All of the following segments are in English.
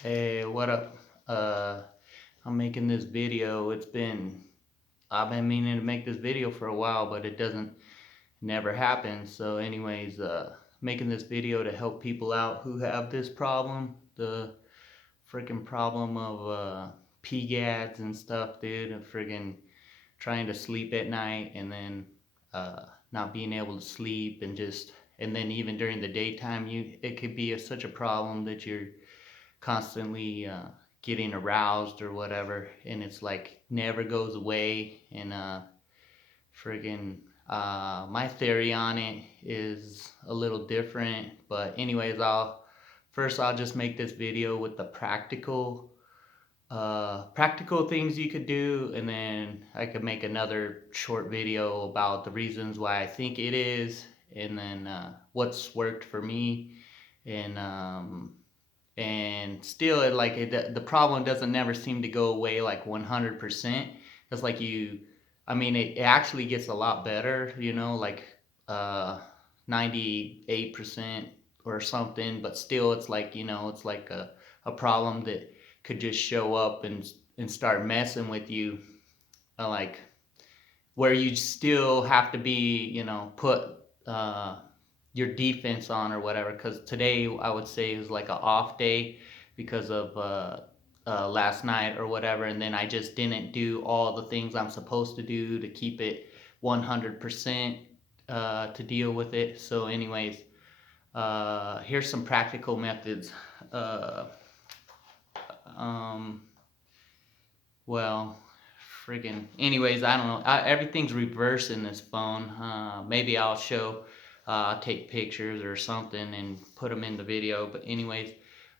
Hey, what up? I'm making this video. I've been meaning to make this video for a while, but it doesn't never happen. So anyways, making this video to help people out who have this problem, the freaking problem of PGADS and stuff, dude. And freaking trying to sleep at night and then not being able to sleep and then even during the daytime, it could be such a problem that you're constantly getting aroused or whatever, and it's like never goes away. And friggin' my theory on it is a little different, but anyways, I'll just make this video with the practical things you could do, and then I could make another short video about the reasons why I think it is, and then what's worked for me. And um, and still the problem doesn't never seem to go away like 100%. It's like it actually gets a lot better, like uh 98% or something, but still it's like, it's like a problem that could just show up and start messing with you, like where you still have to be, put your defense on or whatever. Because today I would say is like an off day because of last night or whatever, and then I just didn't do all the things I'm supposed to do to keep it 100% to deal with it. So, anyways, here's some practical methods. Uh, um, well, friggin' anyways, I don't know. Everything's reversed in this phone. Maybe I'll take pictures or something and put them in the video. But anyways,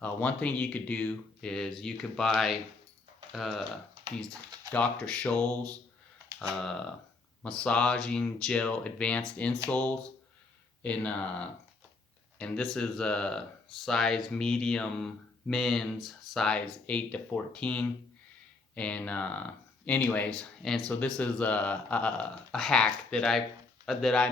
one thing you could do is you could buy these Dr. Scholl's uh, massaging gel advanced insoles, in and this is a size medium men's, size 8 to 14. And anyways, and so this is a hack that I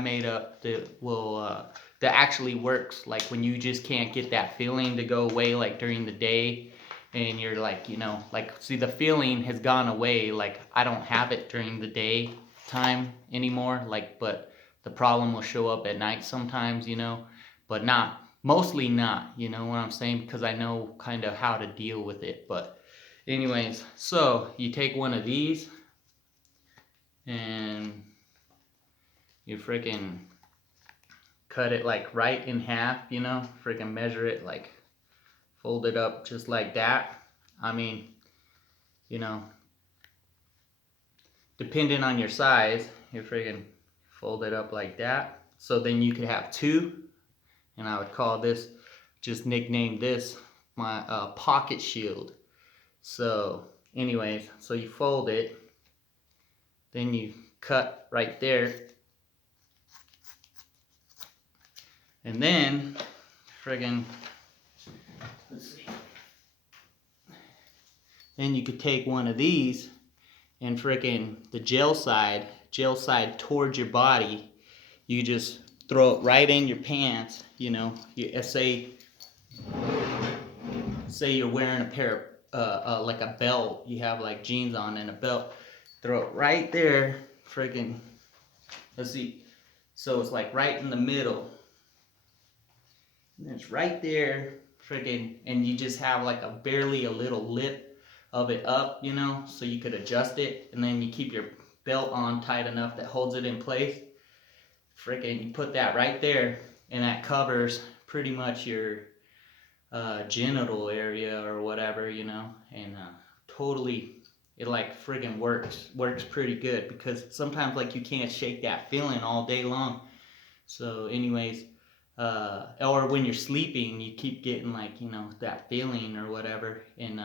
made up that actually works. Like when you just can't get that feeling to go away, like during the day, and you're like, like, see, the feeling has gone away. Like I don't have it during the day time anymore. Like, but the problem will show up at night sometimes, but mostly not. You know what I'm saying? Because I know kind of how to deal with it. But anyways, so you take one of these and you freaking cut it like right in half, freaking measure it, like fold it up just like that. I mean, you know, depending on your size, you freaking fold it up like that. So then you could have two, and I would call this, just nickname this my pocket shield. So anyways, so you fold it, then you cut right there, and then friggin', let's see, then you could take one of these and frickin' the gel side towards your body. You just throw it right in your pants. Say you're wearing a pair of like a belt. You have like jeans on and a belt. Throw it right there, frickin'. Let's see. So it's like right in the middle. And it's right there, frickin', and you just have like barely a little lip of it up, so you could adjust it, and then you keep your belt on tight enough that holds it in place. Frickin', you put that right there, and that covers pretty much your genital area or whatever, and totally, it like friggin' works pretty good, because sometimes like you can't shake that feeling all day long. So anyways, or when you're sleeping, you keep getting like, that feeling or whatever. And,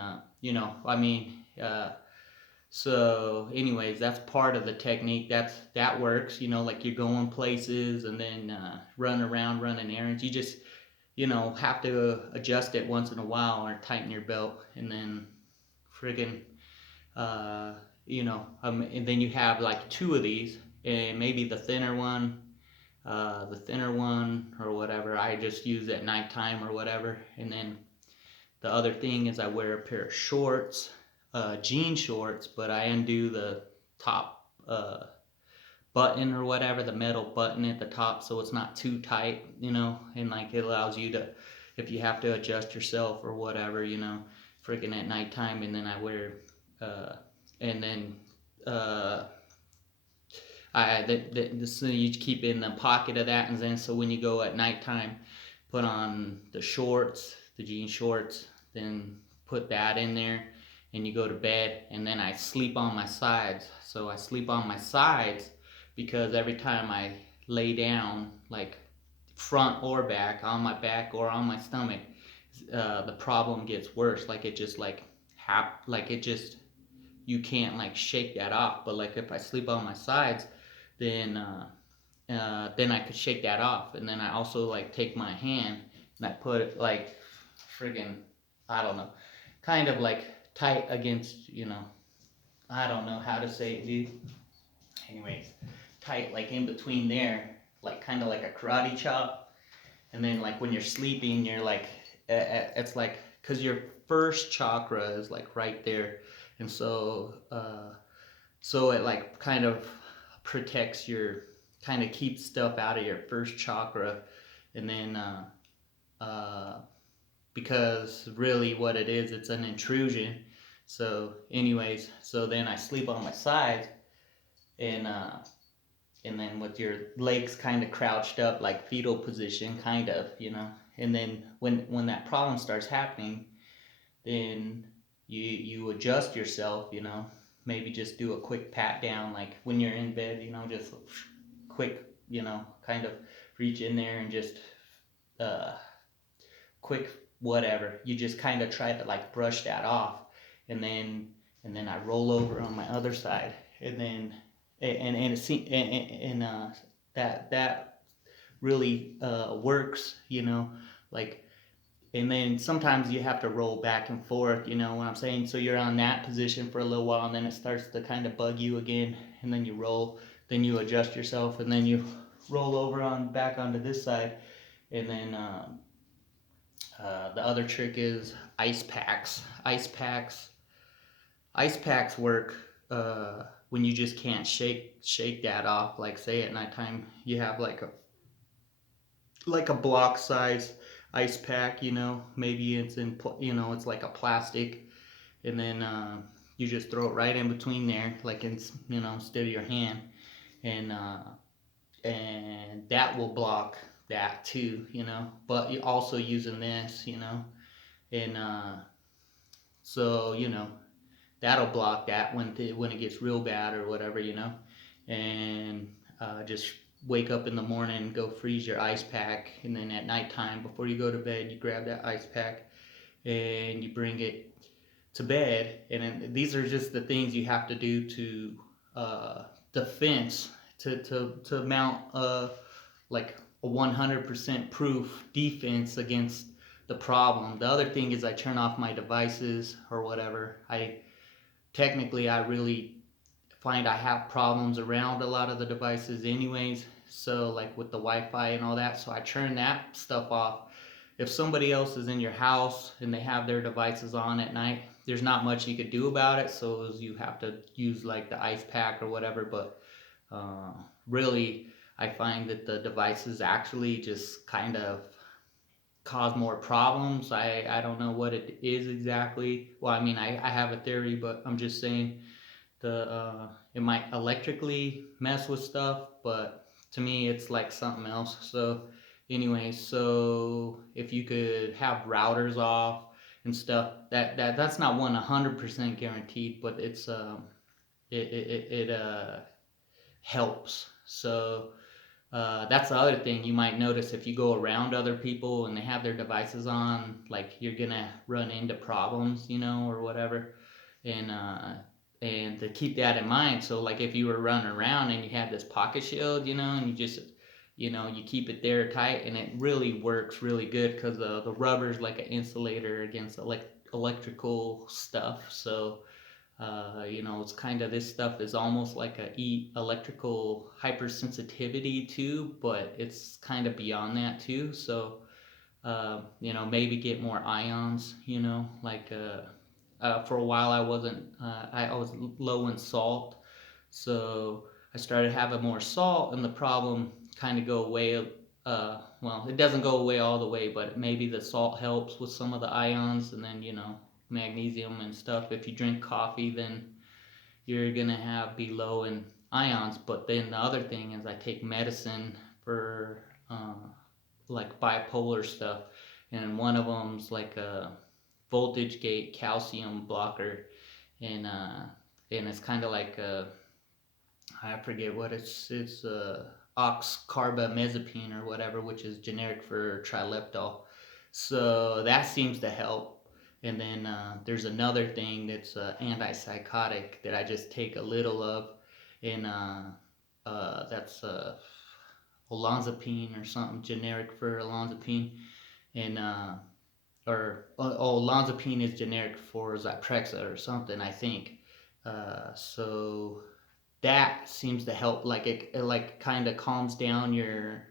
so anyways, that's part of the technique. That works, like you're going places and then run around running errands. You just, have to adjust it once in a while or tighten your belt, and then friggin', and then you have like two of these, and maybe the thinner one or whatever I just use at nighttime or whatever. And then the other thing is I wear a pair of shorts, jean shorts, but I undo the top button or whatever, the metal button at the top, so it's not too tight, and like it allows you to, if you have to adjust yourself or whatever, freaking at nighttime. And then I wear, and then so you keep in the pocket of that, and then so when you go at nighttime, put on the shorts, the jean shorts, then put that in there, and you go to bed. And then I sleep on my sides. So I sleep on my sides because every time I lay down, like front or back, on my back or on my stomach, the problem gets worse. Like it just like it just, you can't like shake that off. But like if I sleep on my sides, then then I could shake that off. And then I also like take my hand and I put it like friggin', I don't know, kind of like tight against, I don't know how to say it, dude. Anyways, tight like in between there, like kind of like a karate chop. And then like when you're sleeping, you're like, it's like, because your first chakra is like right there. And so so it like kind of protects your, kind of keeps stuff out of your first chakra. And then because really what it is, it's an intrusion. So anyways, so then I sleep on my sides, and then with your legs kind of crouched up, like fetal position, kind of, and then when that problem starts happening, then you adjust yourself, maybe just do a quick pat down, like when you're in bed, just quick, kind of reach in there and just quick whatever. You just kind of try to like brush that off, and then I roll over on my other side, and then and it that really works, like. And then sometimes you have to roll back and forth, what I'm saying? So you're on that position for a little while, and then it starts to kind of bug you again, and then you roll, then you adjust yourself, and then you roll over on back onto this side. And then the other trick is ice packs. Ice packs work when you just can't shake that off. Like say at nighttime you have like a block size ice pack, maybe it's in, it's like a plastic, and then you just throw it right in between there, like in, instead of your hand, and that will block that too, but you also using this, and so that'll block that when it gets real bad or whatever, and just wake up in the morning and go freeze your ice pack, and then at nighttime before you go to bed you grab that ice pack and you bring it to bed. And then these are just the things you have to do to defense to mount like a 100% proof defense against the problem. The other thing is I turn off my devices or whatever. I really find I have problems around a lot of the devices anyways, so like with the Wi-Fi and all that, so I turn that stuff off. If somebody else is in your house and they have their devices on at night, there's not much you could do about it, so you have to use like the ice pack or whatever. But really I find that the devices actually just kind of cause more problems. I don't know what it is exactly. Well, I mean, I have a theory, but I'm just saying it might electrically mess with stuff, but to me it's like something else. So anyways, so if you could have routers off and stuff, that's not 100% guaranteed, but it's it helps. So that's the other thing you might notice. If you go around other people and they have their devices on, like you're gonna run into problems, or whatever. And to keep that in mind, so like if you were running around and you had this pocket shield, and you just, you keep it there tight, and it really works really good because the rubber is like an insulator against electrical stuff. So it's kind of, this stuff is almost like electrical hypersensitivity too, but it's kind of beyond that too. So maybe get more ions, for a while I was low in salt, so I started having more salt, and the problem kind of go away. Well, it doesn't go away all the way, but maybe the salt helps with some of the ions, and then magnesium and stuff. If you drink coffee, then you're gonna be low in ions. But then the other thing is I take medicine for like bipolar stuff, and one of them's like a voltage gate calcium blocker, and it's kind of like I forget what it's oxcarbamazepine or whatever, which is generic for trileptal. So that seems to help. And then there's another thing that's antipsychotic that I just take a little of, and that's olanzapine or something generic for olanzapine, and olanzapine is generic for Zyprexa or something, I think. So that seems to help. Like it like kind of calms down your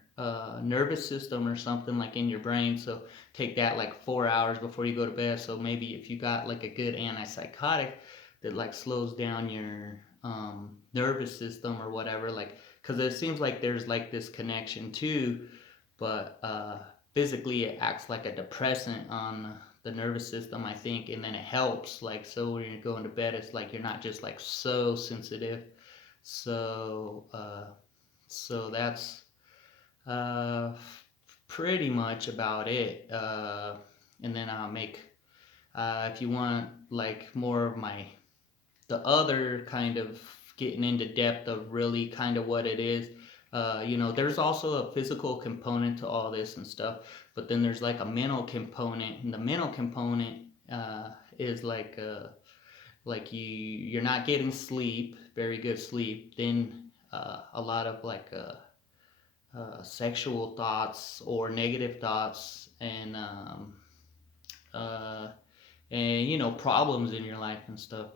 nervous system or something, like in your brain. So take that like 4 hours before you go to bed. So maybe if you got like a good antipsychotic that like slows down your nervous system or whatever, like because it seems like there's like this connection too, but physically it acts like a depressant on the nervous system, I think, and then it helps. Like so when you're going to bed, it's like you're not just like so sensitive. So that's uh, pretty much about it. And then I'll make if you want like more of the other kind of getting into depth of really kind of what it is. There's also a physical component to all this and stuff, but then there's like a mental component, and the mental component is like you're not getting sleep, very good sleep. Then a lot of like sexual thoughts or negative thoughts, uh, and problems in your life and stuff.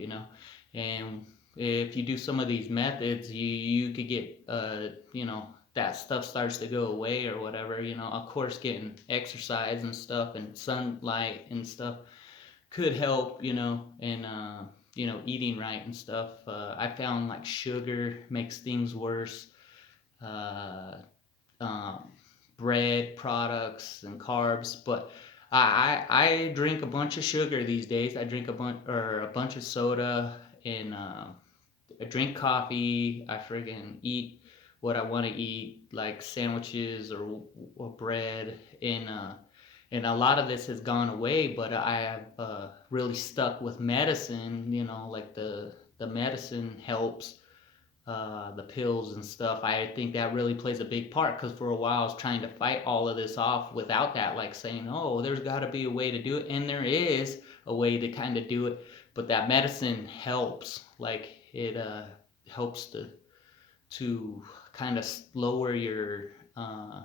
And if you do some of these methods, you could get that stuff starts to go away or whatever. Of course, getting exercise and stuff and sunlight and stuff could help, and eating right and stuff. I found like sugar makes things worse. Uh, um, Bread products and carbs, but I drink a bunch of sugar these days. I drink a bunch of soda, and I drink coffee. I friggin' eat what I want to eat, like sandwiches or bread, and a lot of this has gone away. But I have really stuck with medicine. Like the medicine helps, the pills and stuff. I think that really plays a big part, because for a while I was trying to fight all of this off without that, like saying, oh, there's got to be a way to do it, and there is a way to kind of do it, but that medicine helps. Like it helps to kind of lower your uh,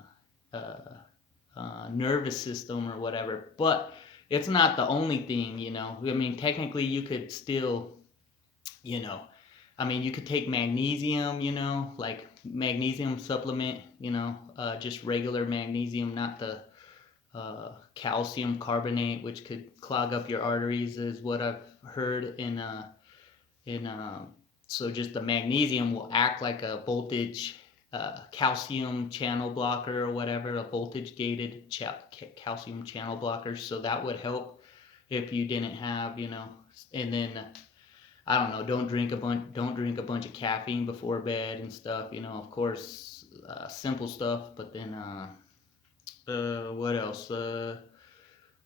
nervous system or whatever. But it's not the only thing, I mean, technically you could still, you know, you could take magnesium, like magnesium supplement, just regular magnesium, not the calcium carbonate, which could clog up your arteries, is what I've heard. In So just the magnesium will act like a voltage calcium channel blocker or whatever, a voltage gated calcium channel blocker. So that would help if you didn't have, and then I don't know. Don't drink a bunch of caffeine before bed and stuff. Of course, simple stuff. But then, what else?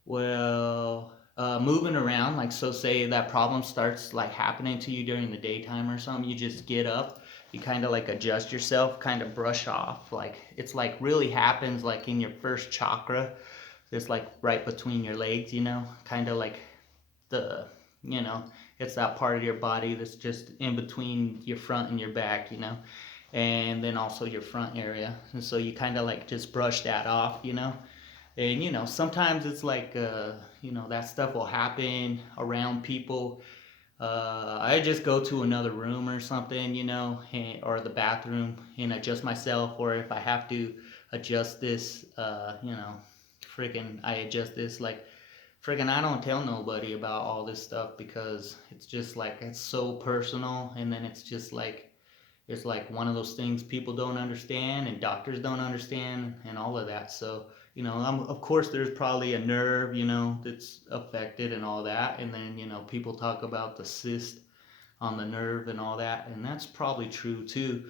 Well, moving around. Like, so say that problem starts like happening to you during the daytime or something. You just get up. You kind of like adjust yourself, kind of brush off. Like it's like really happens like in your first chakra. It's like right between your legs. Kind of like the you know it's that part of your body that's just in between your front and your back, and then also your front area. And so you kind of like just brush that off, and sometimes it's like that stuff will happen around people. I just go to another room or something, or the bathroom, and adjust myself. Or if I have to adjust this, freaking I adjust this. Like freaking I don't tell nobody about all this stuff because it's just like it's so personal, and then it's like one of those things people don't understand and doctors don't understand and all of that. So of course there's probably a nerve that's affected and all that, and then people talk about the cyst on the nerve and all that, and that's probably true too.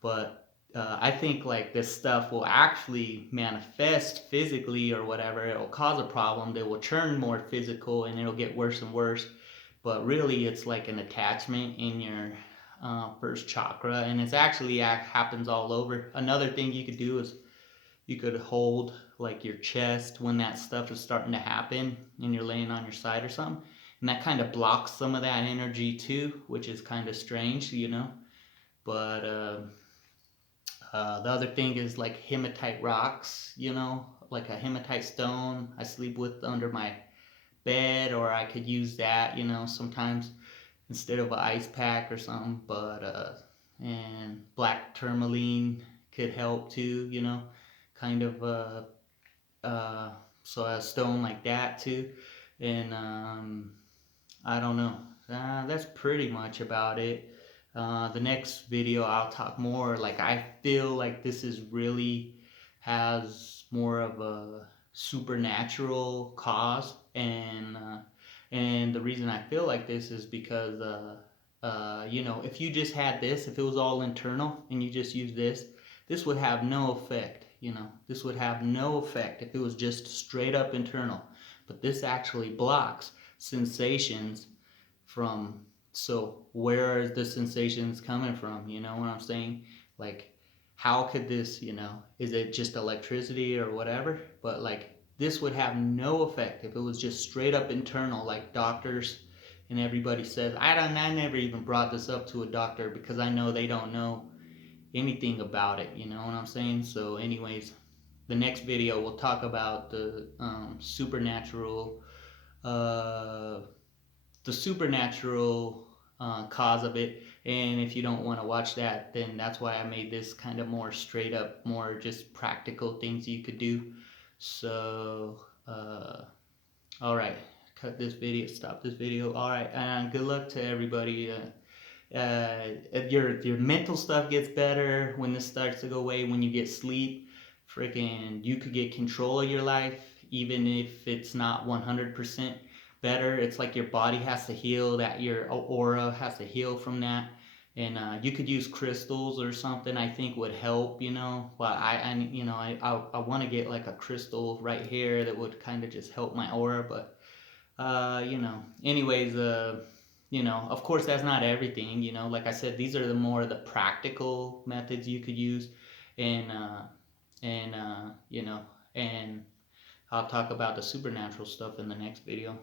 But I think like this stuff will actually manifest physically or whatever. It'll cause a problem that will turn more physical and it'll get worse and worse. But really, it's like an attachment in your first chakra, and it's actually happens all over. Another thing you could do is you could hold like your chest when that stuff is starting to happen and you're laying on your side or something, and that kind of blocks some of that energy too, which is kind of strange. But the other thing is like hematite rocks, like a hematite stone I sleep with under my bed, or I could use that, sometimes instead of an ice pack or something. But and black tourmaline could help too, kind of so a stone like that too. And I don't know. That's pretty much about it. The next video I'll talk more. Like I feel like this is really has more of a supernatural cause, and the reason I feel like this is because if you just had this, if it was all internal and you just use this would have no effect. This would have no effect if it was just straight up internal. But this actually blocks sensations from. So where are the sensations coming from? You know what I'm saying? Like, how could this, is it just electricity or whatever? But like, this would have no effect if it was just straight up internal, like doctors and everybody says. I never even brought this up to a doctor because I know they don't know anything about it. You know what I'm saying? So, anyways, the next video we'll talk about supernatural uh, the supernatural cause of it. And if you don't want to watch that, then that's why I made this kind of more straight up, more just practical things you could do. So all right, cut this video, stop this video. All right, and good luck to everybody. Your mental stuff gets better when this starts to go away. When you get sleep, freaking you could get control of your life, even if it's not 100% better. It's like your body has to heal, that your aura has to heal from that. And you could use crystals or something. I think would help. But I want to get like a crystal right here that would kind of just help my aura. But anyways, of course that's not everything. Like I said, these are the more the practical methods you could use. And and and I'll talk about the supernatural stuff in the next video.